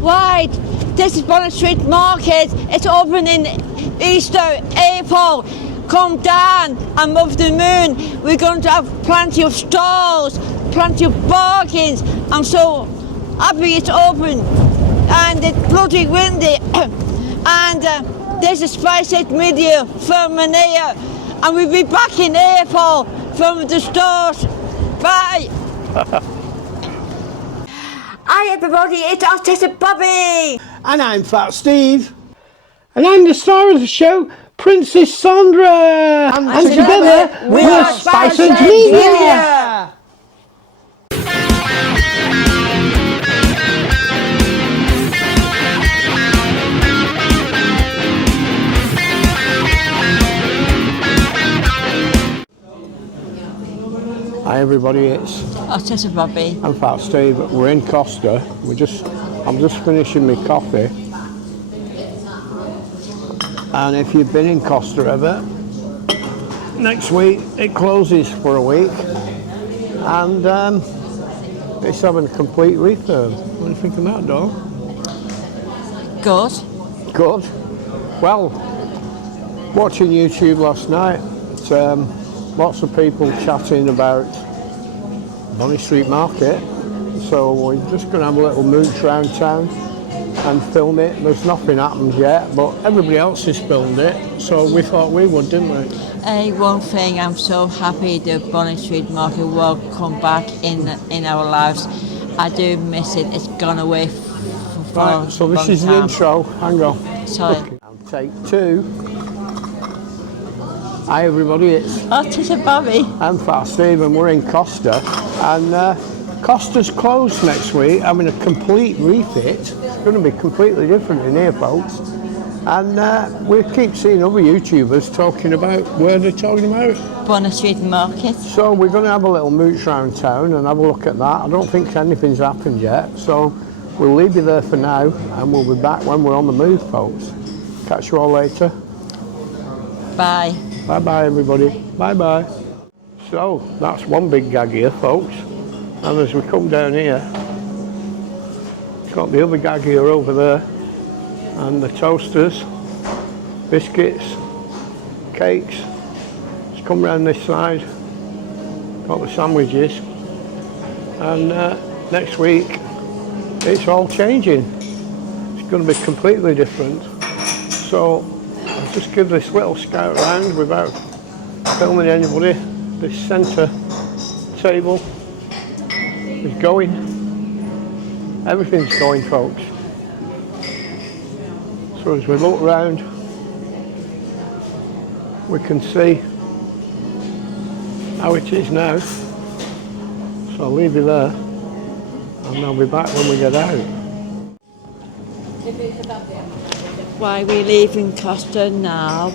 Right, this is Bonney St Market. It's opening Easter, April. Come down and move the moon. We're going to have plenty of stalls, plenty of bargains. I'm so happy it's open. And it's bloody windy. And this is Spicehead-Media from Promenade. And we'll be back in April from the stores. Bye. Hi everybody, it's Artistic Bobby. And I'm Fat Steve. And I'm the star of the show, Princess Sandra. And together, we're Spicehead-Media. Hi everybody, it's Artistic Bobby. I'm Fat Steve. We're in Costa. I'm just finishing my coffee. And if you've been in Costa ever, next week it closes for a week, and it's having a complete refurb. What do you think of that, dog? Good. Good. Well, watching YouTube last night, lots of people chatting about Bonney St Market, so we're just going to have a little mooch around town and film it. There's nothing happened yet, but everybody else has filmed it, so we thought we would, didn't we? One thing, I'm so happy the Bonney St Market will come back in our lives. I do miss it. It's gone away for Right, so this is the intro. Hang on. Sorry. Okay. Take two. Hi everybody, it's Artistic Bobby. I'm Fat Steve and we're in Costa, and Costa's closed next week, having a complete refit. It's going to be completely different in here, folks. And we keep seeing other YouTubers talking about, where they're talking about? Bonney St Market. So we're going to have a little mooch around town and have a look at that. I don't think anything's happened yet, so we'll leave you there for now and we'll be back when we're on the move, folks. Catch you all later. Bye. Bye-bye, everybody. Bye-bye. So, that's one big gag here, folks. And as we come down here, got the other gag here over there, and the toasters, biscuits, cakes. Let's come round this side, got the sandwiches, and next week it's all changing. It's going to be completely different. So I'll just give this little scout round without filming anybody. This centre table is going. Everything's going, folks. So as we look round, we can see how it is now. So I'll leave you there, and I'll be back when we get out. Why we leaving Costa now?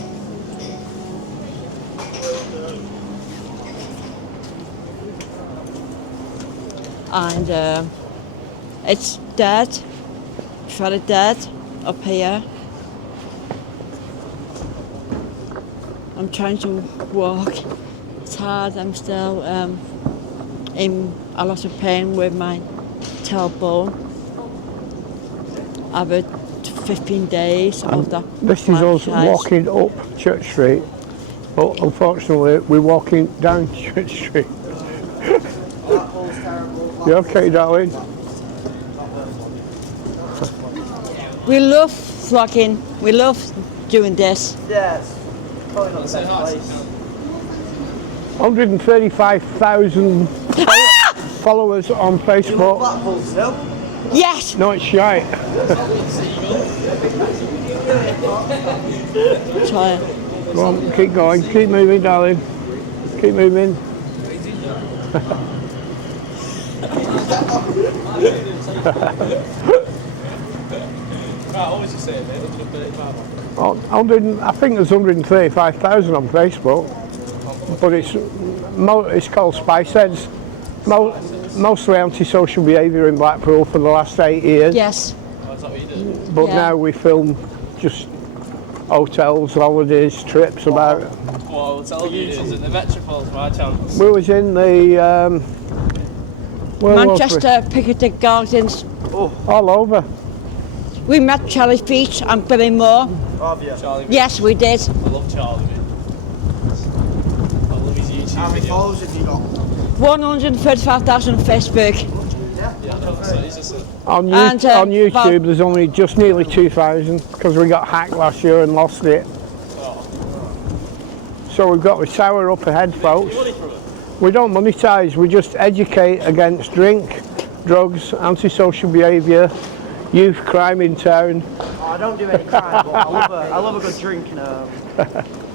And it's dead, very dead up here. I'm trying to walk. It's hard. I'm still in a lot of pain with my tailbone. I've had 15 days of that. This is us walking up Church Street, but unfortunately we're walking down Church Street. You okay, darling? We love vlogging. We love doing this. Yes. Probably not the best place. 135,000 followers on Facebook. Blackpool still? Yes. No, it's shite. Try. Go on, keep going. Keep moving, darling. Keep moving. I think there's 135,000 on Facebook, but it's called Spiceheads. Mostly antisocial behaviour in Blackpool for the last 8 years. Yes. But now we film just hotels, holidays, trips about. What hotel you is it? The Metropole, by chance? We was in the Manchester, Piccadilly Gardens. all over. We met Charlie Feet and Billy Moore. Have you? Charlie. Yes, we did. I love Charlie. I love his YouTube How many videos. followers have you got? 135,000 on Facebook. Yeah, so he's just a... On, And, on YouTube, about- there's only just nearly 2,000 because we got hacked last year and lost it. So we've got the tower up ahead, folks. We don't monetise, we just educate against drink, drugs, antisocial behaviour, youth crime in town. Oh, I don't do any crime, but I love a good drink and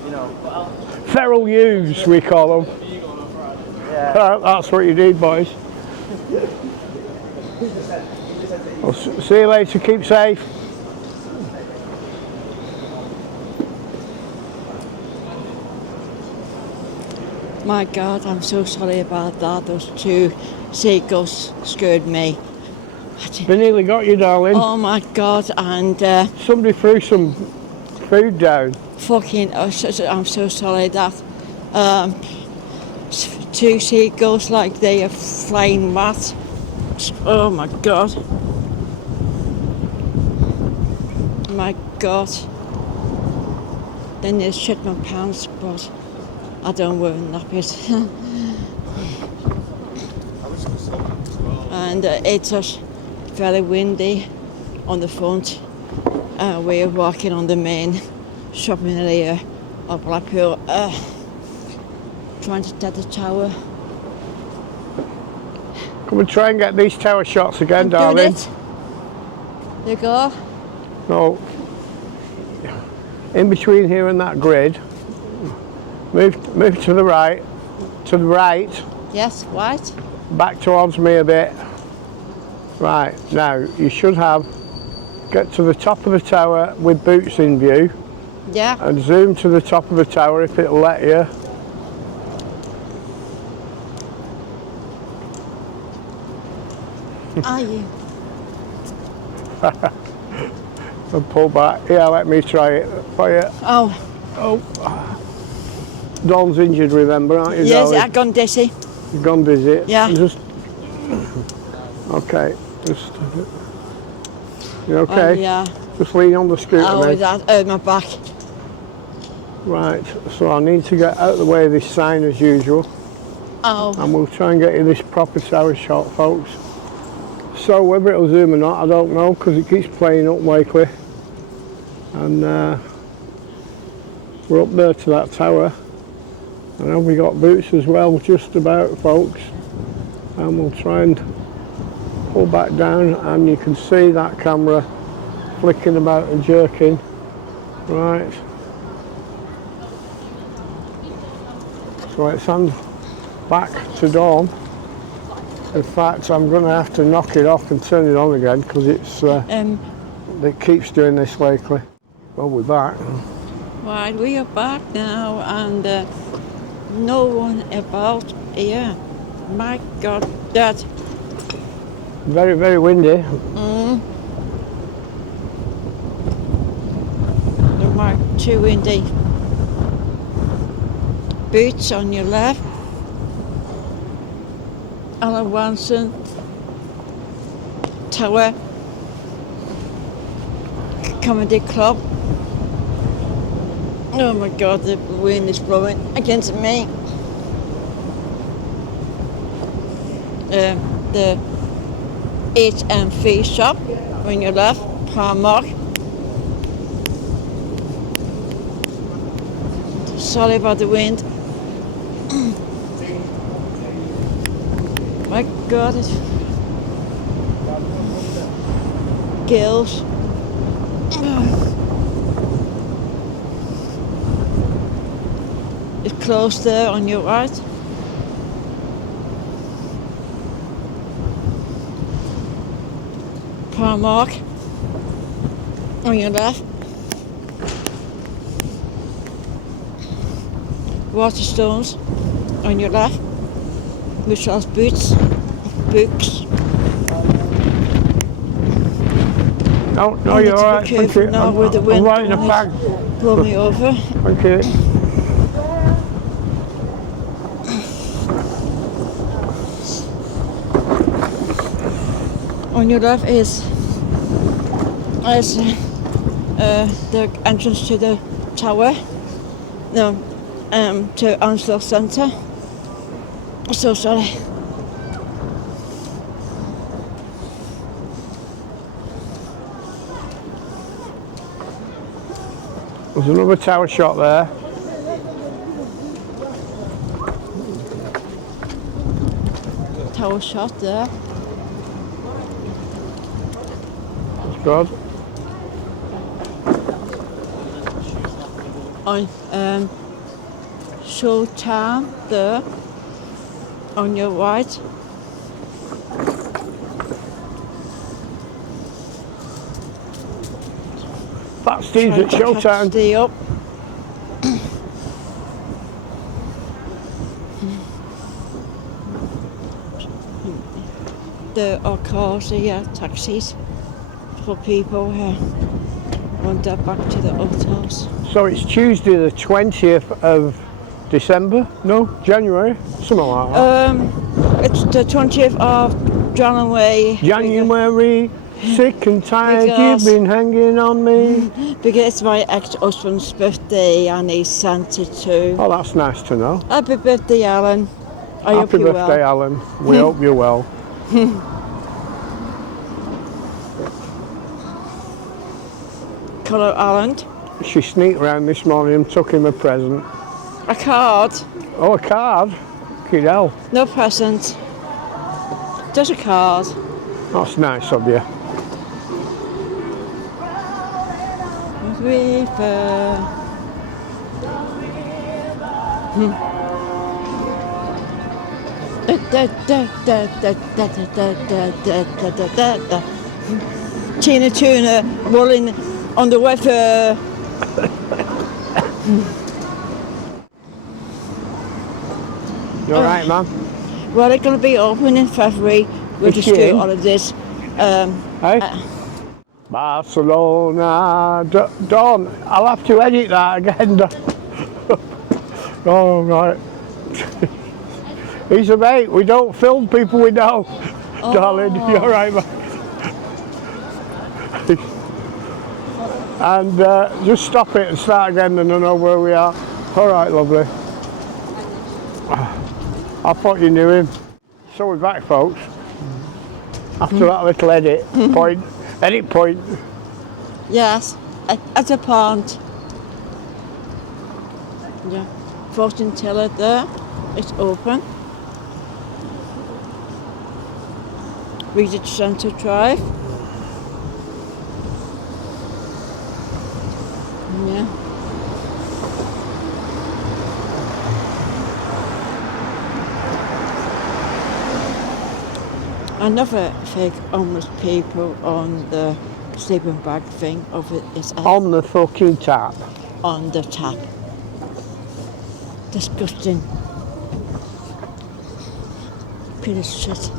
you know. Feral youths, we call them. Yeah. That's what you need, boys. I'll see you later, keep safe. My God, I'm so sorry about that. Those two seagulls scared me. They nearly got you, darling. Oh my God, and Somebody threw some food down. fucking, I'm so sorry that two seagulls like they are flying mad. Oh my God. My God. Then they shit my pants, but I don't wear nappies. And it's just very windy on the front. We're walking on the main shopping area of Blackpool, trying to get the tower. Come and try and get these tower shots again, I'm darling. doing it. There you go. No. In between here and that grid, move to the right, Yes, white. back towards me a bit. Right, now you should get to the top of the tower with boots in view Yeah. and zoom to the top of the tower if it'll let you. Are you? And pull back. Yeah, let me try it for you. Oh, Dawn's injured, remember, aren't you, yes, darling? I've gone dizzy. You've gone busy. Yeah. Okay. You okay? Oh, yeah. Just lean on the scooter, Oh, mate. that hurt my back. Right, so I need to get out of the way of this sign as usual, Oh, and we'll try and get you this proper tower shot, folks. So whether it'll zoom or not, I don't know, because it keeps playing up lately. And we're up there to that tower. And then we got boots as well, just about, folks. And we'll try and pull back down, and you can see that camera flicking about and jerking. Right. So it's on back to Dawn. In fact, I'm going to have to knock it off and turn it on again because it keeps doing this lately. Well, we're back. right, we are back now, and no one about here. My God, that. Very, very windy. There are two windy. Boots on your left. Alan Wanson Tower Comedy Club. Oh my God, the wind is blowing against me. The H&V shop on your left, Primark. Sorry about the wind. My God, it's gills. It's closed there on your right. Primark on your left. Waterstones on your left. Which sells boots, books. No, you're all right. Thank you. Now with the I'm wind right in a bag. blow me over. Thank you. On your left is There's the entrance to the tower. No, to Houndshill Centre. So sorry. There's another tower shot there. Tower shot there. That's good. On Showtime there on your right. That's Steve's at Showtime. Stay up. There are cars here, taxis for people who want to get back to the hotels. So it's Tuesday the 20th of December? No, January? Something like that. It's the 20th of January. January, sick and tired, because- you've been hanging on me. Because it's my ex-husband's birthday and he sent it to. Oh, that's nice to know. Happy birthday, Alan. I hope Happy you're birthday, well. Alan. We hope you're well. Hello, Alan. She sneaked round this morning and took him a present. A card. Oh, a card? Fucking hell. No present. Just a card. That's nice of you. River. Tina Turner rolling on the river. You alright, man? Well, they're going to be open in February with the Is she? school holidays. Hey? Barcelona. Dawn, I'll have to edit that again. Oh, right. He's a mate. We don't film people we know. Darling, you alright, man? And just stop it and start again and I know where we are. Alright, lovely. I thought you knew him. So we're back, folks. After that little edit point. Yes, at a pond. Yeah, fortune teller there. It's open. Regent Centre Drive. Yeah. Another fake homeless people on the sleeping bag thing of it is On the fucking tap. on the tap. Disgusting. Piece of shit.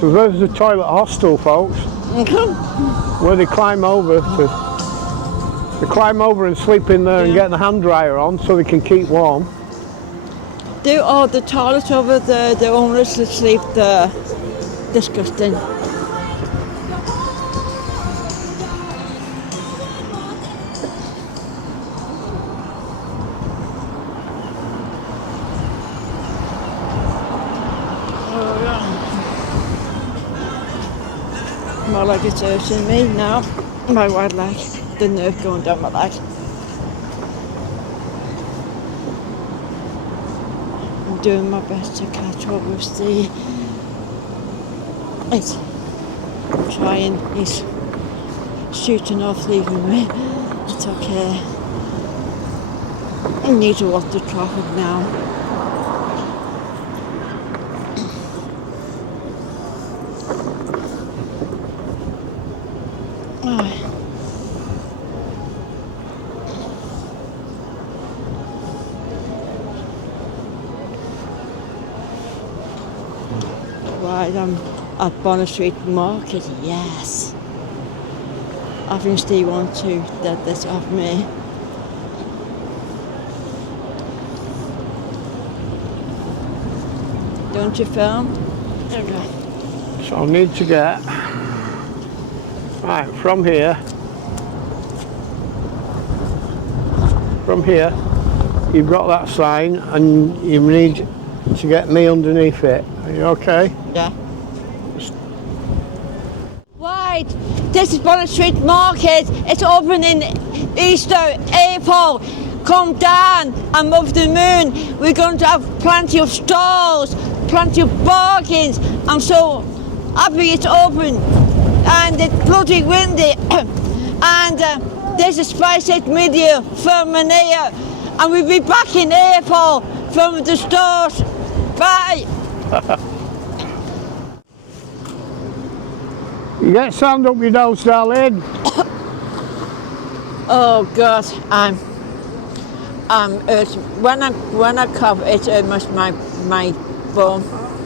So there's the toilet hostel, folks, where they climb over and sleep in there and get the hand dryer on so they can keep warm. There are the toilets over there, the homeless that sleep there. Disgusting. My leg is hurting me now. My right leg, the nerve going down my leg. I'm doing my best to catch up with Steve. It's trying, he's shooting off leaving me. It's okay. I need to watch the traffic now. Right, I'm at Bonney St Market, yes. I think Steve wants to get this off me. Don't you film? Okay. So I need to get, right, from here, you've got that sign and you need to get me underneath it. Are you okay? Yeah. Right, this is Bonney St Market. It's opening Easter, April. Come down and move the moon. We're going to have plenty of stalls, plenty of bargains. I'm so happy it's open, and it's bloody windy. And this is Spicehead-Media from Promenade, and we'll be back in April from the stores. Bye. You get sand up your nose, darling. Oh God, I'm when I cough, it's almost my bone.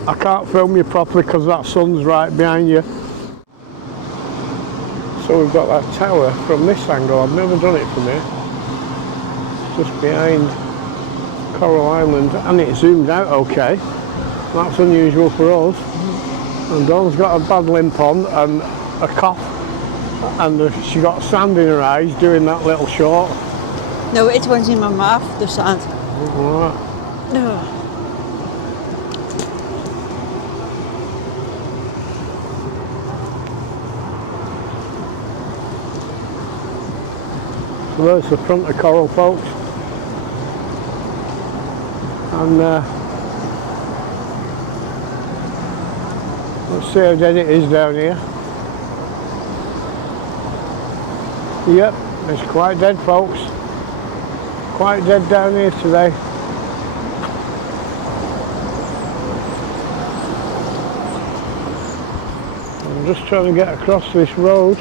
I can't film you properly because that sun's right behind you. So we've got that tower from this angle. I've never done it from here. Just behind Coral Island, and it zoomed out okay. That's unusual for us. And Dawn's got a bad limp on and a cough, and she got sand in her eyes doing that little short. No, it was in my mouth, the sand. Right. No. So there's the front of Coral, folks. And let's see how dead it is down here. Yep, it's quite dead, folks. Quite dead down here today. I'm just trying to get across this road.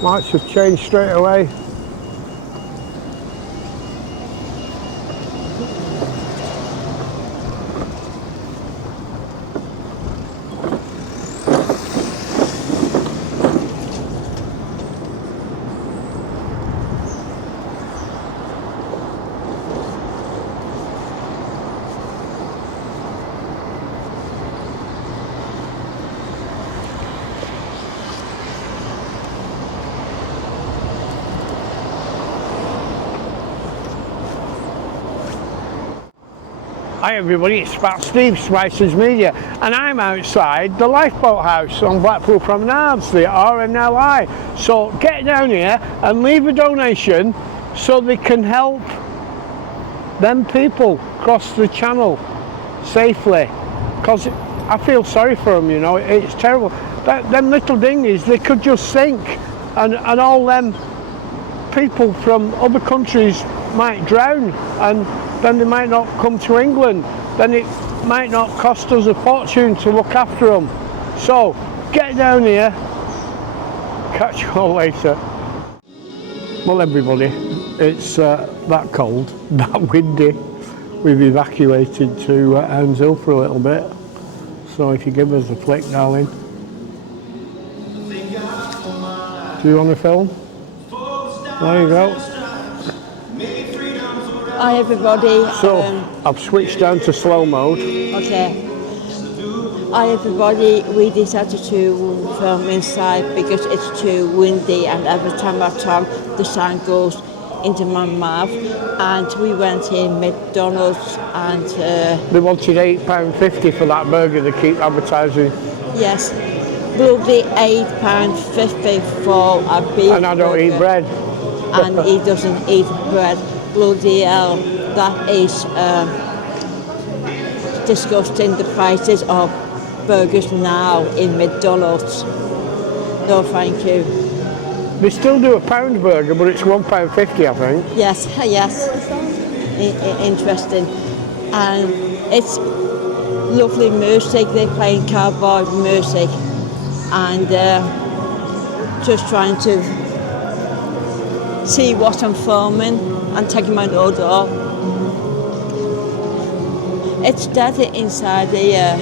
Lights have changed straight away. Hi everybody, it's Fat Steve, Spiceheads-Media, and I'm outside the Lifeboat house on Blackpool Promenade, the RNLI. So get down here and leave a donation so they can help them people cross the channel safely. Because I feel sorry for them, you know, it's terrible. Them little dinghies, they could just sink, and all them people from other countries might drown, and then they might not come to England. Then it might not cost us a fortune to look after them. So get down here. Catch you all later. Well everybody, it's that cold, that windy. We've evacuated to Houndshill for a little bit. So if you give us a flick, darling. Do you want to film? There you go. Hi everybody. So I've switched down to slow mode. Okay. Hi everybody. We decided to film inside because it's too windy, and every time I talk, the sound goes into my mouth. And we went in McDonald's, and They wanted £8.50 for that burger. They keep advertising. yes, bloody £8.50 for a beef And I don't burger. eat bread. And he doesn't eat bread. Bloody hell, that is disgusting, the prices of burgers now in McDonald's. No thank you. They still do a pound burger, but it's £1.50, I think. Yes, yes. Interesting. And it's lovely music, they're playing cowboy music, and just trying to see what I'm filming and taking my notes off. It's dirty inside here.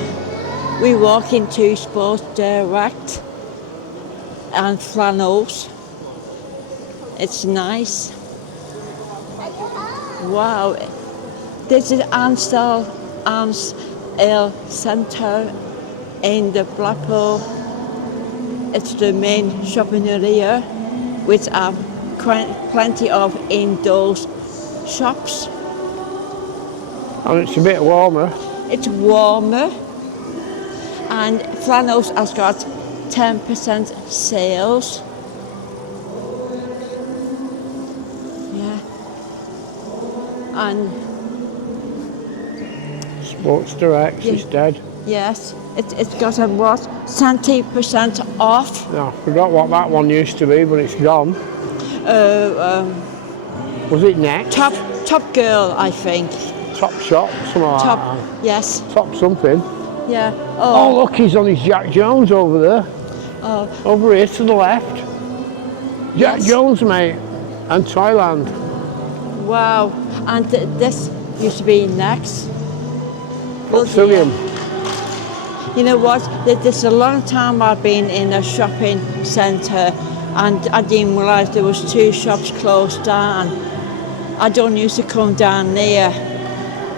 We walk into Sports Direct and flannels. It's nice. Wow. This is Anne's RNLI centre in the Blackpool. It's the main shopping area, which have plenty of indoors shops. And it's a bit warmer. It's warmer, and Flannels has got 10% sales. Yeah. And Sports Direct is dead. yes, it's got a what? 70% off. No, I forgot what that one used to be, but it's gone. Was it Next? Top Girl, I think. Top Shop, something like Top, that. yes, Top something. yeah. Oh, look, he's on his Jack Jones over there. Oh, Over here to the left. Jack Yes. Jones, mate. And Thailand. wow. And this used to be Next. Brazilian. You know what? This is a long time I've been in a shopping centre, and I didn't realise there was 2 shops closed down. I don't used to come down there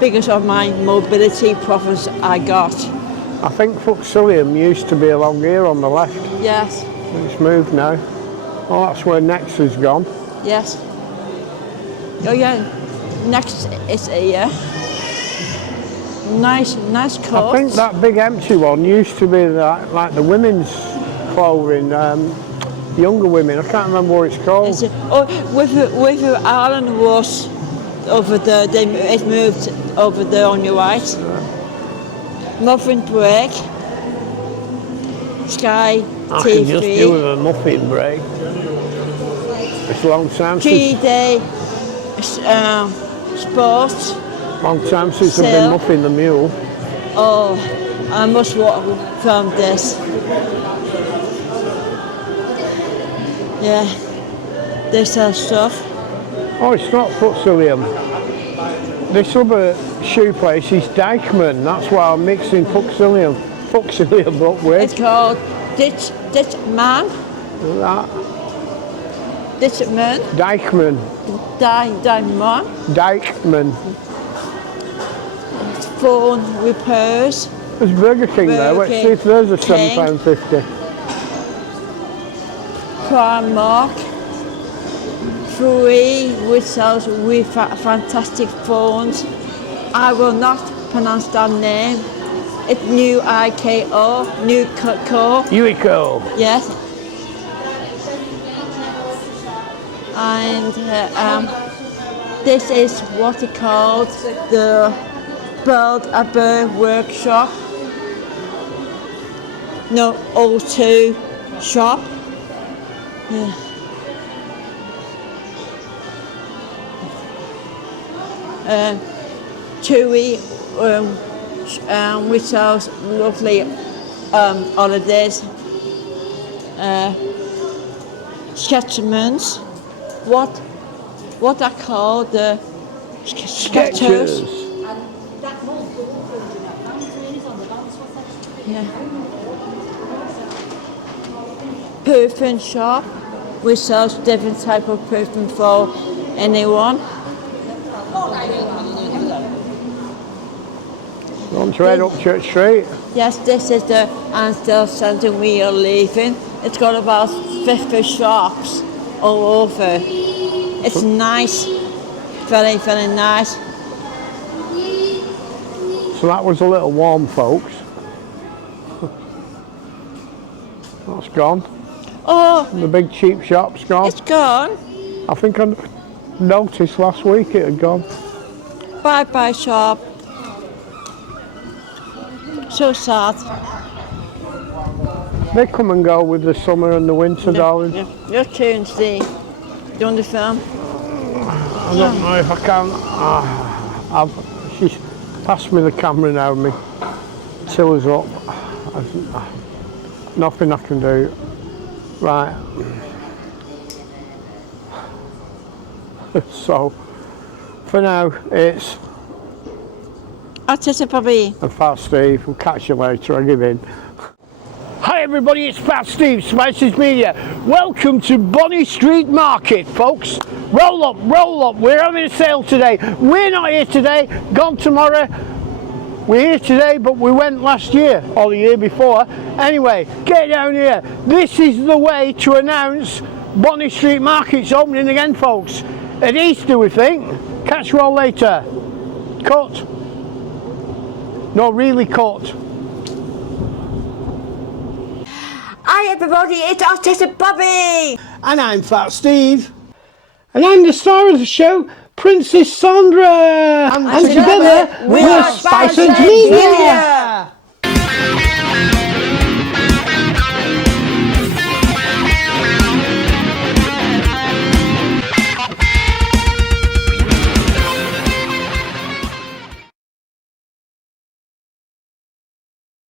because of my mobility problems I got. I think Fuxillium used to be along here on the left. Yes, It's moved now. Oh, that's where Next has gone. yes. Oh yeah, Next is here. Nice coat. I think that big empty one used to be like the women's clothing, younger women. I can't remember what it's called. Is it, with Ireland was over there, it moved over there on your right. Muffin break. Sky I can just do TV. with a muffin break. It's a long time 3-day sports. Long time since I've been Sale. muffing the mule. Oh, I must film this. Yeah, they sell stuff. Oh, it's not Fuxillium. This other shoe place is Dykeman. That's why I'm mixing Fuxillium up with. It's called Ditch Man. That. Ditch Man. Dykeman. Diamond. Dykeman. Phone repairs. There's Burger King there. Let's see if there's a £7.50. Primark. Free, which sells really fantastic phones. I will not pronounce that name. It's New IKO, New Co. Uico. Yes. And this is what it called the Build a Bird Workshop. No, O2 shop. Yeah. Chewy, which sells lovely holidays. Sketchmans. What I call the Sketchers. Yeah. Perfume shop, which sells different type of perfume for anyone. On to head up Church Street. Yes, this is the Houndshill centre we are leaving. It's got about 50 shops all over. It's nice, very, very nice. So that was a little warm, folks. That's gone. Oh, The big cheap shop's gone. it's gone. I think I noticed last week it had gone. Bye-bye shop. So sad. They come and go with the summer and the winter, darling. Your turn, Steve. Do you want to film? I don't know if I can. She's passed me the camera now, me tiller's up. Nothing I can do. Right. So, for now, it's That's it, Bobby. and Fat Steve. We'll catch you later. I give in. Hi everybody, it's Fat Steve, Spicehead-Media. Welcome to Bonney St Market, folks. Roll up, roll up. We're having a sale today. We're not here today, gone tomorrow. We're here today, but we went last year or the year before. Anyway, get down here. This is the way to announce Bonney St Market's opening again, folks. At Easter, we think. Catch you all later. Cut. No, really cut. Hi everybody, it's Artist Bobby. And I'm Fat Steve. And I'm the star of the show, Princess Sandra. And together, we're Spicehead-Media.